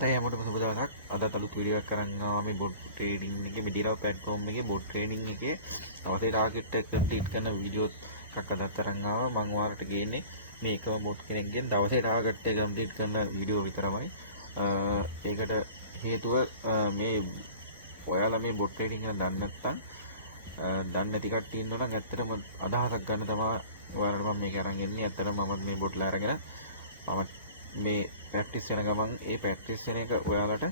දැන් හැමෝටම සුබ දවසක්. අදත් අලුත් වීඩියෝ එකක් අරන් ආවා මේ බොට් ට්‍රේඩින් එකේ මෙඩිරා ප්ලැට්ෆෝම් එකේ බොට් ට්‍රේඩින් එකේ අවතේ ටාගට් එක කම්ප්ලීට් කරන වීඩියෝ එකක් අදත් අරන් ආවා. මම ඔයාලට ගේන්නේ මේ එකම බොට් කෙනෙක්ගෙන් දවසේ ටාගට් එක කම්ප්ලීට් කරන වීඩියෝ විතරමයි. ඒකට හේතුව මේ ඔයාලා මේ බොට් ට්‍රේඩින් එක දන්නේ නැත්නම් දන්නේ නැති කට්ටිය ඉන්නවා නම් ඇත්තටම අදහසක් ගන්න තමයි ඔයාලට මම මේක අරන් එන්නේ. ඇත්තටම මම මේ බොට්ලා අරගෙන මම මේ ප්‍රැක්ටිස් වෙන ගමන් ඒ ප්‍රැක්ටිස් වෙන එක ඔයාලට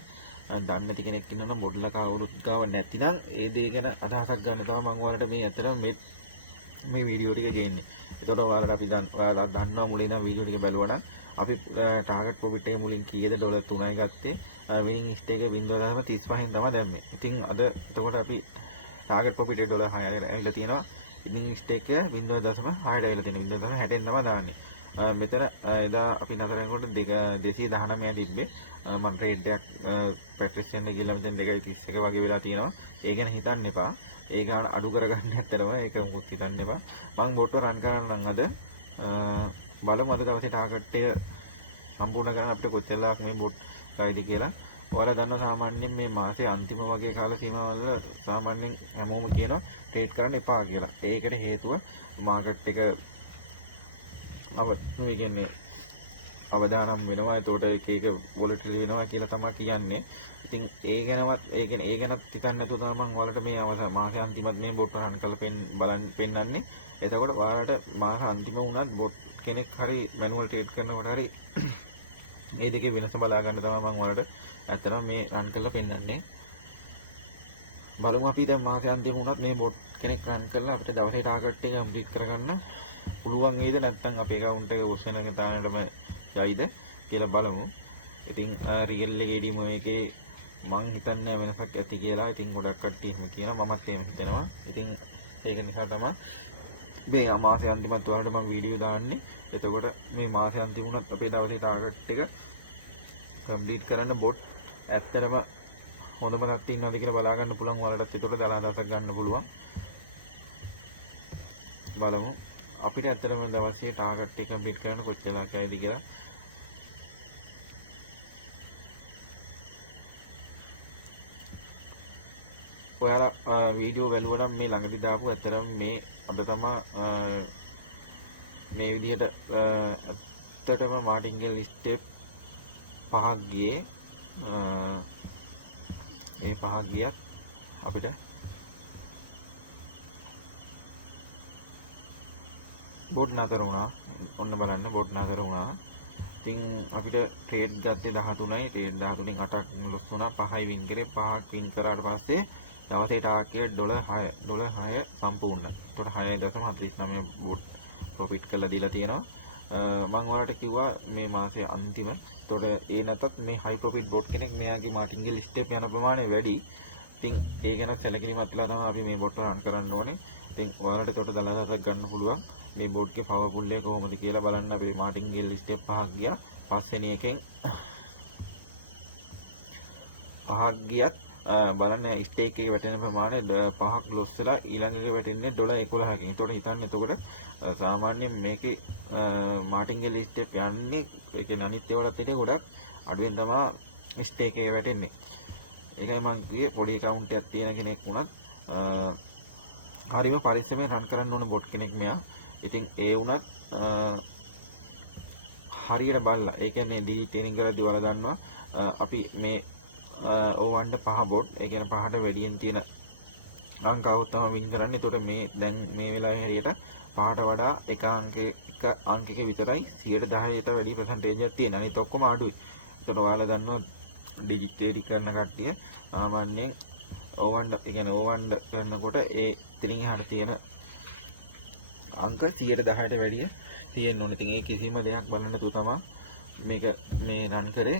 දන්නේ නැති කෙනෙක් ඉන්නවා නම් බොඩ්ලා කවුරුත් ගාව නැතිනම් ඒ දේ ගැන අදහසක් ගන්න තමයි මම ඔයාලට මේ ඇත්තටම මේ වීඩියෝ ටික ගේන්නේ. ඒතකොට ඔයාලට ඔයාලා දන්නවා මුලින් ඉඳන් වීඩියෝ ටික බැලුවා නම් අපි ටාගට් ප්‍රොෆිට් එක මුලින් කීයද ඩොලර් 3යි ගත්තේ. විනිං ස්ටේක් එක 0.35න් තමයි දැම්මේ. ඉතින් අද එතකොට අපි ටාගට් ප්‍රොෆිට් එක ඩොලර් 6යි ඇවිල්ලා තියෙනවා. විනිං ස්ටේක් එක 0.6ට ඇවිල්ලා තියෙනවා. 0.60න් තමයි දාන්නේ. මෙතන එදා අපි නතර වෙනකොට 219 තිබ්බේ. මම ට්‍රේඩ් එකක් ප්‍රැක්ටිස් කරන්න ගිහලා මෙතන 231 වගේ වෙලා තියෙනවා. ඒ ගැන හිතන්න එපා. ඒ ගාන අඩු කරගන්න ඇත්තටම ඒක මොකුත් හිතන්න එපා. මම බොට්ව රන් කරන්න නම් අද බලමු අද දවසේ ටාගට් එක සම්පූර්ණ කරන්න අපිට කොච්චරක් මේ බොට් ගයිද කියලා. ඔයාලා දන්නවා සාමාන්‍යයෙන් මේ මාසේ අන්තිම වගේ කාල සීමාවල සාමාන්‍යයෙන් හැමෝම කියනවා ට්‍රේඩ් කරන්න එපා කියලා. ඒකට හේතුව මාකට් එක අවදානම් වෙනවා. එතකොට එක වොලටිලිටි වෙනවා කියලා තමයි කියන්නේ. ඉතින් ඒ ගැනත් හිතන්න නැතුව තමයි මම ඔයාලට මේ මාසේ අන්තිමත් මේ බොට් රන් කරලා පෙන්නන්නේ. එතකොට ඔයාලට මාස අන්තිම වුණත් බොට් කෙනෙක් හරි මැනුවල් ට්‍රේඩ් කරනකොට හරි මේ දෙකේ වෙනස බලා ගන්න තමයි මම ඔයාලට ඇත්තටම මේ රන් කරලා පෙන්නන්නේ. බලමු අපි දැන් මාසේ අන්තිම වුණත් මේ බොට් කෙනෙක් රන් කරලා අපිට දවසේ ටාගට් එක කම්ප්ලීට් කරගන්න පුළුවන් වේද නැත්නම් අපේ account එක ඔස්සේ නැග තානටම යයිද කියලා බලමු. ඉතින් රියල් එකේ ඩීමෝ එකේ මං හිතන්නේ වෙනසක් ඇති කියලා. ඉතින් ගොඩක් කට්ටිය එහෙම කියනවා. මමත් එහෙම හිතනවා. ඉතින් ඒක නිසා තමයි මේ මාසේ අන්තිමත් ඔයාලට මම වීඩියෝ දාන්නේ. එතකොට මේ මාසේ අන්තිම වුණත් අපේ දවසේ ටාගට් එක කම්ප්ලීට් කරන්න බොට් ඇත්තටම හොඳම තත්ත්වයේ ඉන්නවද කියලා බලා ගන්න පුළුවන්. ඔයාලටත් ඒකට දලා දවසක් ගන්න පුළුවන්. බලමු අපිට ඇත්තටම දවසේ ටාගට් එක කම්ප්ලීට් කරන්න කොච්චර ලක්යයිද කියලා. ඔයාලා වීඩියෝ බැලුවා නම් මේ ළඟදී දාපු ඇත්තටම මේ අද තමයි මේ විදිහට ඇත්තටම මාටින්ගල් ස්ටෙප් 5ක් ගියේ. ඒ 5ක් ගියත් අපිට බොට් නතර වුණා. ඔන්න බලන්න බොට් නතර වුණා. ඉතින් අපිට ට්‍රේඩ් ගත්තේ 13යි. ට්‍රේඩ් 13න් 8ක් ලොස් වුණා. 5යි වින් කරේ. 5ක් වින් කරාට පස්සේ දවසේ ටාර්ගට් ඩොලර් 6 සම්පූර්ණ. ඒකට 6.49 බොට් ප්‍රොෆිට් කරලා දීලා තියෙනවා. මම ඔයාලට කිව්වා මේ මාසේ අන්තිම. ඒතකොට ඒ නැතත් මේ හයි ප්‍රොෆිට් බොට් කෙනෙක් මෙයාගේ මාටින්ගල් ස්ටෙප් යන ප්‍රමාණය වැඩි. ඉතින් ඒ ගැන සැලකිලිමත් වෙලා තමයි අපි මේ බොට් රන් කරන්න ඕනේ. ඉතින් ඔයාලට ඒකට දලදාසක් ගන්න පුළුවන්. මේ බෝඩ් එකේ පවර්ෆුල් එක කොහොමද කියලා බලන්න. අපි මාටින්ගල් ස්ටෙප් 5ක් ගියා. පස්වෙනි එකෙන් 5ක් ගියත් බලන්න ස්ටේක් එකේ වැටෙන ප්‍රමාණය 5ක් ලොස් වෙලා ඊළඟ එක වැටෙන්නේ ඩොලර් 11කින්. ඒතකොට හිතන්න එතකොට සාමාන්‍යයෙන් මේකේ මාටින්ගල් ස්ටෙප් යන්නේ ඒ කියන්නේ අනිත් ඒවාට වඩා ගොඩක් අඩුවෙන් තමයි ස්ටේක් එකේ වැටෙන්නේ. ඒකයි මම කිව්වේ පොඩි account එකක් තියෙන කෙනෙක් වුණත් හරිම පරිස්සමෙන් රන් කරන්න ඕන බොට් කෙනෙක් මෙයා. ඉතින් ඒ වුණත් හරියට බලලා ඒ කියන්නේ ඩී ට්‍රේනින් කරද්දී ඔයාලා දන්නවා අපි මේ ඕවන්ට 5 බොට් ඒ කියන්නේ 5ට වැඩියෙන් තියෙන අංක આવුත් තමයි වින් කරන්නේ. ඒතකොට මේ දැන් මේ වෙලාවේ හරියට 5ට වඩා එක අංකයක විතරයි 10%ට වැඩි percentage එකක් තියෙන. අනිත් ඔක්කොම අඩුයි. ඒතකොට ඔයාලා දන්නවා ඩිජිට් ට්‍රේඩින් කරන කට්ටිය සාමාන්‍යයෙන් ඕවන්ට ඒ කියන්නේ ඕවන්ට කරනකොට ඒ ඉතින් එහාට තියෙන අංක 10%ට වැඩිය තියෙන්න ඕනේ. ඉතින් ඒ කිසිම දෙයක් බලන්න නැතුව තමයි මේ රන් කරේ.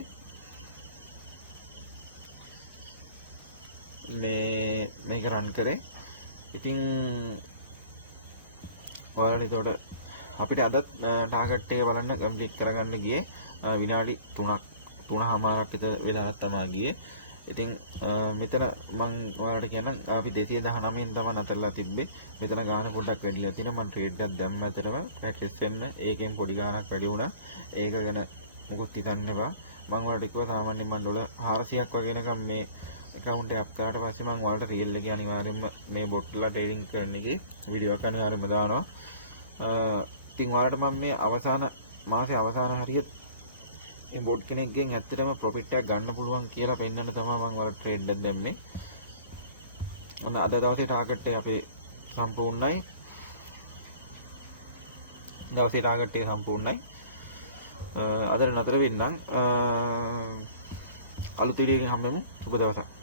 මේක රන් කරේ. ඉතින් ඔයාලට ඒකට අපිට අදත් ටාගට් එක බලන්න කම්ප්ලීට් කරගන්න ගියේ විනාඩි 3මාරක් විතර වෙලා තමයි ගියේ. ඉතින් මෙතන මම ඔයාලට කියන්නම් අපි 219න් තමයි නතරලා තිබ්බේ. මෙතන ගාන පොඩ්ඩක් වැඩිලා තියෙනවා. මම ට්‍රේඩ් එකක් දැම්ම ඇතරම ප්‍රැක්ටිස් වෙන්න ඒකෙන් පොඩි ගානක් වැඩි වුණා. ඒක ගැන මොකුත් හිතන්න එපා. මම ඔයාලට කිව්වා සාමාන්‍යයෙන් මම ඩොලර් 400ක් වගේ වෙනකම් මේ account එක අප් කරාට පස්සේ මම ඔයාලට reel එකේ අනිවාර්යයෙන්ම මේ bot වල trading කරන එකේ වීඩියෝ එක අනිවාර්යයෙන්ම දානවා. ඉතින් ඔයාලට මම මේ මාසේ අවසාන හරියට මේ බොට් කෙනෙක්ගෙන් ඇත්තටම ප්‍රොෆිට් එකක් ගන්න පුළුවන් කියලා පෙන්වන්න තමයි මම ඔයාලට ට්‍රේඩ් එක දැම්මේ. ඔන්න අද දවසේ ටාගට් එක අපේ සම්පූර්ණයි. දවසේ ටාගට් එක සම්පූර්ණයි. අදට නතර වෙන්නම්. අලුත් වීඩියෝ එකකින් හම්බෙමු. සුබ දවසක්.